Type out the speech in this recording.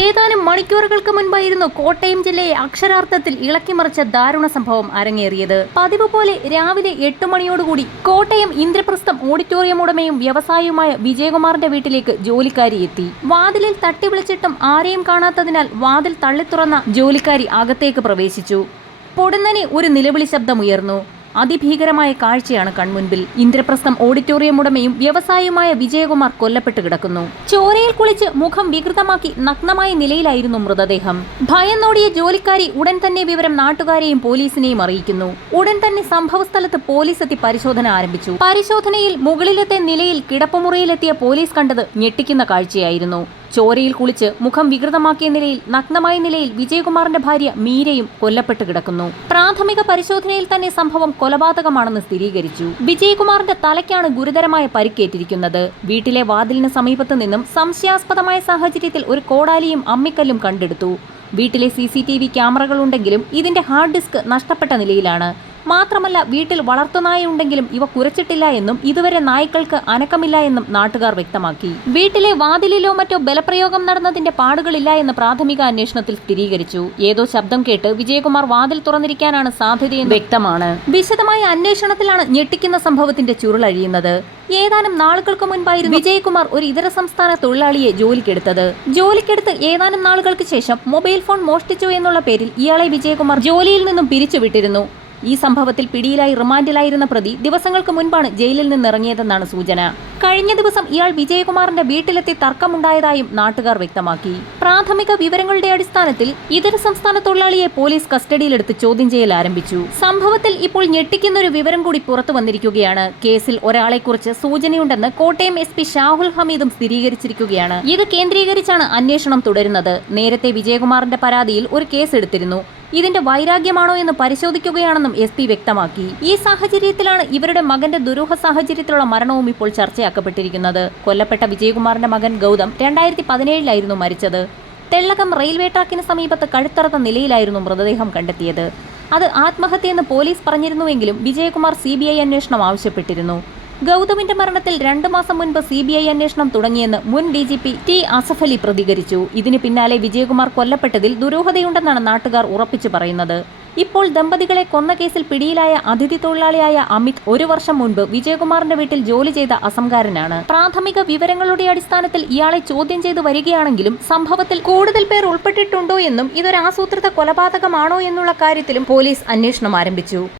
ഏതാനും മണിക്കൂറുകൾക്ക് മുൻപായിരുന്നു കോട്ടയം ജില്ലയെ അക്ഷരാർത്ഥത്തിൽ ഇളക്കിമറിച്ച ദാരുണ സംഭവം അരങ്ങേറിയത്. പതിവ് പോലെ രാവിലെ 8 മണിയോടുകൂടി കോട്ടയം ഇന്ദ്രപ്രസ്ഥം ഓഡിറ്റോറിയം ഉടമയും വ്യവസായിയുമായ വിജയകുമാറിന്റെ വീട്ടിലേക്ക് ജോലിക്കാരി എത്തി. വാതിലിൽ തട്ടി വിളിച്ചിട്ടും ആരെയും കാണാത്തതിനാൽ വാതിൽ തള്ളിത്തുറന്ന ജോലിക്കാരി അകത്തേക്ക് പ്രവേശിച്ചു. പൊടുന്നനെ ഒരു നിലവിളി ശബ്ദമുയർന്നു. അതിഭീകരമായ കാഴ്ചയാണ് കൺമുൻപിൽ. ഇന്ദ്രപ്രസ്ഥം ഓഡിറ്റോറിയം ഉടമയും വ്യവസായിയുമായ വിജയകുമാർ കൊല്ലപ്പെട്ട് കിടക്കുന്നു. ചോരയിൽ കുളിച്ച് മുഖം വികൃതമാക്കി നഗ്നമായ നിലയിലായിരുന്നു മൃതദേഹം. ഭയന്നോടിയ ജോലിക്കാരി ഉടൻ തന്നെ വിവരം നാട്ടുകാരെയും പോലീസിനെയും അറിയിക്കുന്നു. ഉടൻ തന്നെ സംഭവസ്ഥലത്ത് പോലീസ് എത്തി പരിശോധന ആരംഭിച്ചു. പരിശോധനയിൽ മുകളിലത്തെ നിലയിൽ കിടപ്പുമുറിയിലെത്തിയ പോലീസ് കണ്ടത് ഞെട്ടിക്കുന്ന കാഴ്ചയായിരുന്നു. ചോരയിൽ കുളിച്ച് മുഖം വികൃതമാക്കിയ നിലയിൽ നഗ്നമായ നിലയിൽ വിജയകുമാറിന്റെ ഭാര്യ മീരയും കൊല്ലപ്പെട്ട് കിടക്കുന്നു. പ്രാഥമിക പരിശോധനയിൽ തന്നെ സംഭവം കൊലപാതകമാണെന്ന് സ്ഥിരീകരിച്ചു. വിജയകുമാറിന്റെ തലയ്ക്കാണ് ഗുരുതരമായ പരിക്കേറ്റിരിക്കുന്നത്. വീട്ടിലെ വാതിലിന് സമീപത്തു നിന്നും സംശയാസ്പദമായ സാഹചര്യത്തിൽ ഒരു കോടാലിയും അമ്മിക്കല്ലും കണ്ടെടുത്തു. വീട്ടിലെ CCTV ക്യാമറകളുണ്ടെങ്കിലും ഇതിന്റെ ഹാർഡ് ഡിസ്ക് നഷ്ടപ്പെട്ട നിലയിലാണ്. മാത്രമല്ല വീട്ടിൽ വളർത്തുനായുണ്ടെങ്കിലും ഇവ കുരച്ചിട്ടില്ല എന്നും ഇതുവരെ നായ്ക്കൾക്ക് അനക്കമില്ല എന്നും നാട്ടുകാർ വ്യക്തമാക്കി. വീട്ടിലെ വാതിലിലോ മറ്റോ ബലപ്രയോഗം നടന്നതിന്റെ പാടുകളില്ല എന്ന് പ്രാഥമിക അന്വേഷണത്തിൽ സ്ഥിരീകരിച്ചു. ഏതോ ശബ്ദം കേട്ട് വിജയകുമാർ വാതിൽ തുറന്നിരിക്കാനാണ് സാധ്യതയെന്ന് വ്യക്തമാണ്. വിശദമായ അന്വേഷണത്തിലാണ് ഞെട്ടിക്കുന്ന സംഭവത്തിന്റെ ചുരുളഴിയുന്നത്. ഏതാനും നാളുകൾക്ക് മുൻപായിരുന്നു വിജയകുമാർ ഒരു ഇതര സംസ്ഥാന തൊഴിലാളിയെ ജോലിക്കെടുത്ത് ഏതാനും നാളുകൾക്ക് ശേഷം മൊബൈൽ ഫോൺ മോഷ്ടിച്ചു എന്നുള്ള പേരിൽ ഇയാളെ വിജയകുമാർ ജോലിയിൽ നിന്നും പിരിച്ചുവിട്ടിരുന്നു. ഈ സംഭവത്തിൽ പിടിയിലായി റിമാൻഡിലായിരുന്ന പ്രതി ദിവസങ്ങൾക്ക് മുൻപാണ് ജയിലിൽ നിന്നിറങ്ങിയതെന്നാണ് സൂചന. കഴിഞ്ഞ ദിവസം ഇയാൾ വിജയകുമാറിന്റെ വീട്ടിലെത്തി തർക്കമുണ്ടായതായും നാട്ടുകാർ വ്യക്തമാക്കി. പ്രാഥമിക വിവരങ്ങളുടെ അടിസ്ഥാനത്തിൽ ഇതര സംസ്ഥാന തൊഴിലാളിയെ പോലീസ് കസ്റ്റഡിയിലെടുത്ത് ചോദ്യം ചെയ്യൽ ആരംഭിച്ചു. സംഭവത്തിൽ ഇപ്പോൾ ഞെട്ടിക്കുന്നൊരു വിവരം കൂടി പുറത്തു വന്നിരിക്കുകയാണ്. കേസിൽ ഒരാളെക്കുറിച്ച് സൂചനയുണ്ടെന്ന് കോട്ടയം SP ഷാഹുൽ ഹമീദും സ്ഥിരീകരിച്ചിരിക്കുകയാണ്. ഇത് കേന്ദ്രീകരിച്ചാണ് അന്വേഷണം തുടരുന്നത്. നേരത്തെ വിജയകുമാറിന്റെ പരാതിയിൽ ഒരു കേസ് എടുത്തിരുന്നു. ഇതിന്റെ വൈരാഗ്യമാണോ എന്ന് പരിശോധിക്കുകയാണെന്നും SP വ്യക്തമാക്കി. ഈ സാഹചര്യത്തിലാണ് ഇവരുടെ മകന്റെ ദുരൂഹ സാഹചര്യത്തിലുള്ള മരണവും ഇപ്പോൾ ചർച്ചയാക്കപ്പെട്ടിരിക്കുന്നത്. കൊല്ലപ്പെട്ട വിജയകുമാറിന്റെ മകൻ ഗൗതം 2017 മരിച്ചത്. തെള്ളകം റെയിൽവേ ട്രാക്കിന് സമീപത്ത് കഴുത്തറത്ത നിലയിലായിരുന്നു മൃതദേഹം കണ്ടെത്തിയത്. അത് ആത്മഹത്യയെന്ന് പോലീസ് പറഞ്ഞിരുന്നുവെങ്കിലും വിജയകുമാർ CBI അന്വേഷണം ആവശ്യപ്പെട്ടിരുന്നു. ഗൗതമിന്റെ മരണത്തിൽ 2 മാസം മുൻപ് CBI അന്വേഷണം തുടങ്ങിയെന്ന് മുൻ DGP T അസഫ് അലി പ്രതികരിച്ചു. ഇതിന് പിന്നാലെ വിജയകുമാർ കൊല്ലപ്പെട്ടതിൽ ദുരൂഹതയുണ്ടെന്നാണ് നാട്ടുകാർ ഉറപ്പിച്ചു പറയുന്നത്. ഇപ്പോൾ ദമ്പതികളെ കൊന്ന കേസിൽ പിടിയിലായ അതിഥി തൊഴിലാളിയായ അമിത് 1 വർഷം മുൻപ് വിജയകുമാറിന്റെ വീട്ടിൽ ജോലി ചെയ്ത അസംകാരനാണ്. പ്രാഥമിക വിവരങ്ങളുടെ അടിസ്ഥാനത്തിൽ ഇയാളെ ചോദ്യം ചെയ്തു വരികയാണെങ്കിലും സംഭവത്തിൽ കൂടുതൽ പേർ ഉൾപ്പെട്ടിട്ടുണ്ടോ എന്നും ഇതൊരു ആസൂത്രിത കൊലപാതകമാണോ എന്നുള്ള കാര്യത്തിലും പോലീസ് അന്വേഷണം ആരംഭിച്ചു.